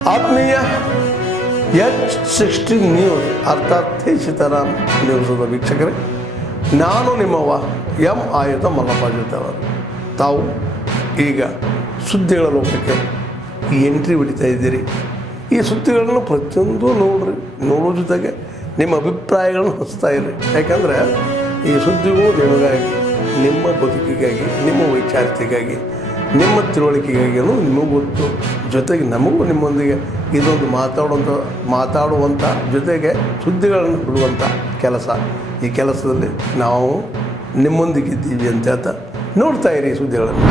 ಆತ್ಮೀಯ H16 news ಅರ್ಥಾತ್ ಸೀತಾರಾಮ್ ನ್ಯೂಸದ ವೀಕ್ಷಕರೇ, ನಾನು ನಿಮ್ಮವ ಎಂ ಆಯುಧ ಮಲ್ಲಪ್ಪ ಜೊತೆವರು. ತಾವು ಈಗ ಸುದ್ದಿಗಳ ಲೋಕಕ್ಕೆ ಎಂಟ್ರಿ ಹೊಡಿತಾ ಇದ್ದೀರಿ. ಈ ಸುದ್ದಿಗಳನ್ನು ಪ್ರತಿಯೊಂದು ನೋಡೋ ಜೊತೆಗೆ ನಿಮ್ಮ ಅಭಿಪ್ರಾಯಗಳನ್ನು ಹಚ್ತಾ ಇರಿ. ಯಾಕಂದರೆ ಈ ಸುದ್ದಿಗಳು ನಿಮಗಾಗಿ, ನಿಮ್ಮ ಬದುಕಿಗಾಗಿ, ನಿಮ್ಮ ವೈಚಾರಿಕೆಗಾಗಿ, ನಿಮ್ಮ ತಿಳುವಳಿಕೆಗಾಗಿಯೂ ನಿಮಗೂ ಗೊತ್ತು. ಜೊತೆಗೆ ನಮಗೂ ನಿಮ್ಮೊಂದಿಗೆ ಇದೊಂದು ಮಾತಾಡುವಂಥ ಜೊತೆಗೆ ಸುದ್ದಿಗಳನ್ನು ಬಿಡುವಂಥ ಕೆಲಸ. ಈ ಕೆಲಸದಲ್ಲಿ ನಾವು ನಿಮ್ಮೊಂದಿಗಿದ್ದೀವಿ ಅಂತ ಹೇಳ್ತಾ ನೋಡ್ತಾ ಇರಿ ಸುದ್ದಿಗಳನ್ನು.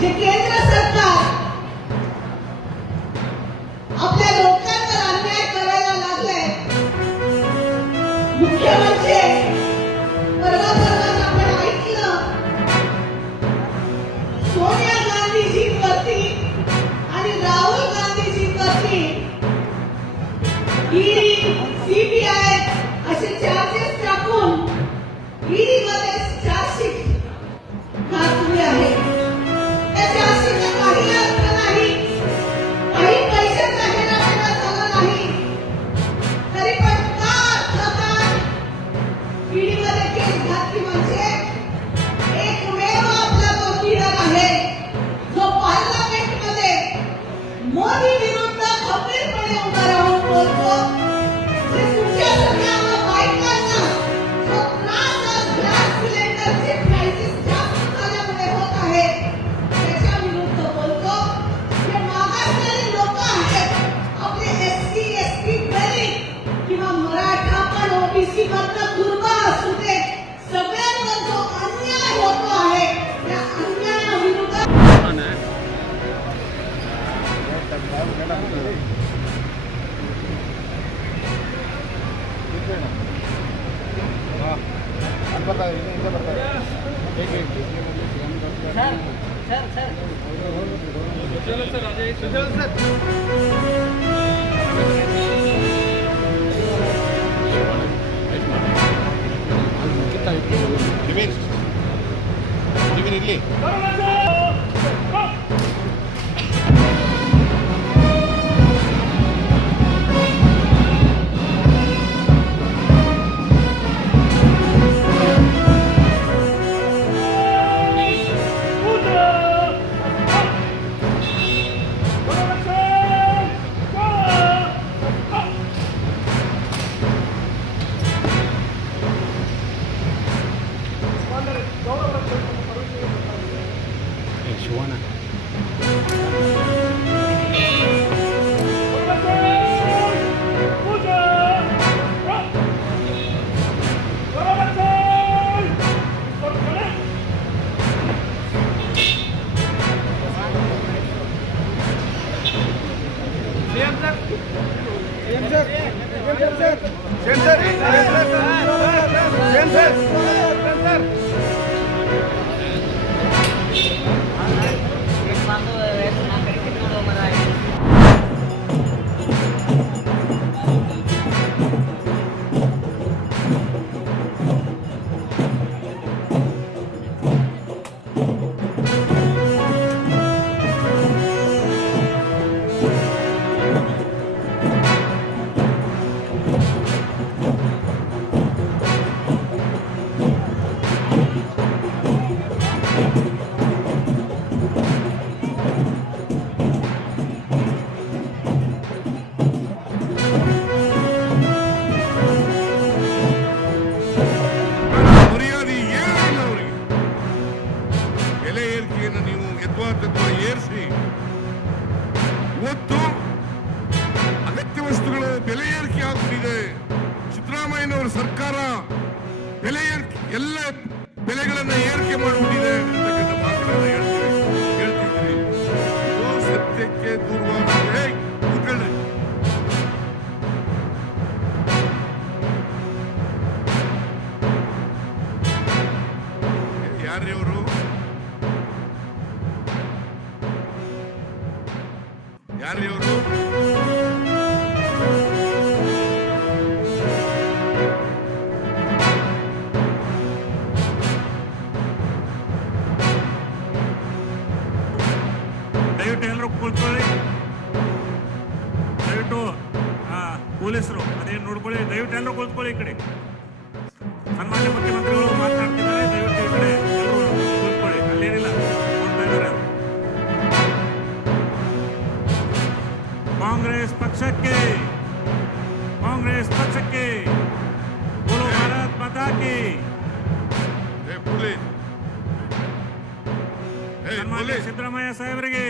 जे केंद्र सरकार आपल्या लोकांवर अन्याय करायला लागले. मुख्य म्हणजे परवाच आपण ऐकलं, सोनिया गांधीजींवरती आणि राहुल गांधीजींवरती ईडी, सीबीआय असे चार्जेस टाकून ईडी मध्ये चार्जशीट घातली आहे. मोदी विरुद्ध खंबीरपणे उभा राहून बोलतो. तुमच्यासारख्या बायकांना जो त्रास गॅस सिलेंडरचे प्राइसेस जास्त झाल्यामुळे होत आहे त्याच्या विरुद्ध बोलतो. जे मागासलेले लोक आहेत, आपले एससी, एसटी, दलित किंवा मराठा पण ओबीसी मधला दुर्बल असू दे, सगळ्यांवर जो अन्याय होतो आहे त्या अन्यायाविरुद्ध ಏರಿಸಿ ಇವತ್ತು ಅಗತ್ಯ ವಸ್ತುಗಳು ಬೆಲೆ ಏರಿಕೆ ಆಗುತ್ತಿದೆ. ಸಿದ್ದರಾಮಯ್ಯನವರ ಸರ್ಕಾರ ಎಲ್ಲ ಬೆಲೆಗಳನ್ನು ಏರಿಕೆ ಮಾಡಿಬಿಟ್ಟಿದೆ ಅಂತಕ್ಕಂಥ ಮಾತುಗಳನ್ನು ಹೇಳ್ತಿದ್ರಿ. ಸತ್ಯಕ್ಕೆ ದೂರವಾಗಿದೆ. ಕೂತ್ಕೊಳ್ಳಿ. ಯಾರ್ರಿ ಅವರು? ಯಾರ್ರಿ ಅವರು? ದಯವಿಟ್ಟು ಎಲ್ಲರೂ ಕೂತ್ಕೊಳ್ಳಿ. ದಯವಿಟ್ಟು ಪೊಲೀಸರು ಅದೇನು ನೋಡ್ಕೊಳ್ಳಿ. ದಯವಿಟ್ಟು ಎಲ್ಲರೂ ಕೂತ್ಕೊಳ್ಳಿ. ಈ ಕಡೆ ಸನ್ಮಾನ್ಯ ಮುಖ್ಯಮಂತ್ರಿಗಳು ಮಾತನಾಡ್ತಿದ್ದಾರೆ. ದಯವಿಟ್ಟು ಈ ಕಡೆ ಎಲ್ಲರೂ ಕೂತ್ಕೊಳ್ಳಿ. ಅಲ್ಲೇನಿಲ್ಲ, ನೋಡ್ತಾ ಇದ್ದಾರೆ. ಕಾಂಗ್ರೆಸ್ ಪಕ್ಷಕ್ಕೆ ಬೋಲೋ ಭಾರತ್ ಮಾತಾ ಕಿ. ಸನ್ಮಾನ್ಯ ಸಿದ್ದರಾಮಯ್ಯ ಸಾಹೇಬರಿಗೆ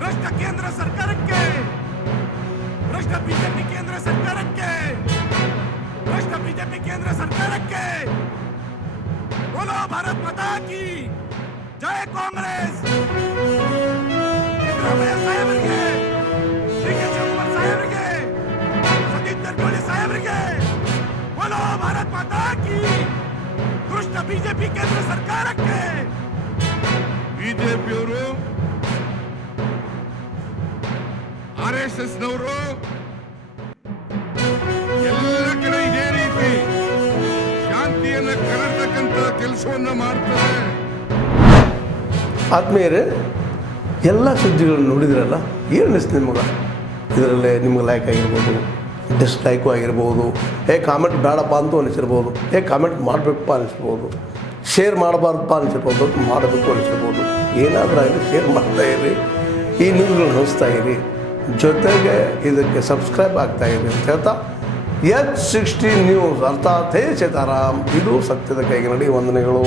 ಭ್ರಷ್ಟ ಕೇಂದ್ರ ಸರ್ಕಾರಕ್ಕೆ, ಭ್ರಷ್ಟ ಬಿಜೆಪಿ ಕೇಂದ್ರ ಸರ್ಕಾರಕ್ಕೆ, ಭ್ರಷ್ಟ ಬಿಜೆಪಿ ಕೇಂದ್ರ ಸರ್ಕಾರಕ್ಕೆ ಬೋಲೋ ಭಾರತ್ ಮಾತಾ ಕಿ ಜೈ. ಕಾಂಗ್ರೆಸ್ ಸಿದ್ದರಾಮಯ್ಯ ಸಾಹೇಬರಿಗೆ, ಡಿ.ಕೆ. ಶಿವಕುಮಾರ್ ಸಾಹೇಬರಿಗೆ, ಸತೀಶ್ ಜಾರಕಿಹೊಳಿ ಸಾಹೇಬರಿಗೆ ಬೋಲೋ ಭಾರತ್ ಮಾತಾ ಕಿ. ಭ್ರಷ್ಟ ಬಿಜೆಪಿ ಕೇಂದ್ರ ಸರ್ಕಾರಕ್ಕೆ. ಬಿಜೆಪಿಯವರು RSS ನವರು ಎಲ್ಲ ಕಡೆ ಇದೇ ರೀತಿ ಶಾಂತಿಯನ್ನ ಕರಡ್ತಕ್ಕಂಥ ಕೆಲಸವನ್ನ ಮಾಡ್ತಾರೆ. ಆದ್ಮೇಲೆ ಎಲ್ಲ ಸುದ್ದಿಗಳನ್ನು ನೋಡಿದ್ರಲ್ಲ, ಏನು ಅನಿಸ್ತು ನಿಮಗೆ? ಇದರಲ್ಲೇ ನಿಮ್ಗೆ ಲೈಕ್ ಆಗಿರ್ಬೋದು, ಡಿಸ್ಲೈಕು ಆಗಿರ್ಬೋದು, ಕಾಮೆಂಟ್ ಬೇಡಪ್ಪ ಅಂತೂ ಅನಿಸಿರ್ಬೋದು, ಕಾಮೆಂಟ್ ಮಾಡಬೇಕಪ್ಪ ಅನಿಸ್ಬೋದು, ಶೇರ್ ಮಾಡಬಾರ್ದಪ್ಪ ಅನಿಸಿರ್ಬೋದು, ಮಾಡಬೇಕು ಅನಿಸಿರ್ಬೋದು. ಏನಾದರೂ ಆಗಲಿ ಶೇರ್ ಮಾಡ್ತಾಯಿರಿ, ಈ ನ್ಯೂಸ್ಗಳನ್ನ ನೋಡ್ತಾ ಇರಿ, ಜೊತೆಗೆ ಇದಕ್ಕೆ ಸಬ್ಸ್ಕ್ರೈಬ್ ಆಗ್ತಾಯಿರಿ ಅಂತ ಹೇಳ್ತಾ H16 ನ್ಯೂಸ್ ಅರ್ಥಾತ್ ಹೇ ಸೀತಾರಾಮ್, ಇದು ಸತ್ಯದ ಕೈಗೆ ನಡಿ. ವಂದನೆಗಳು.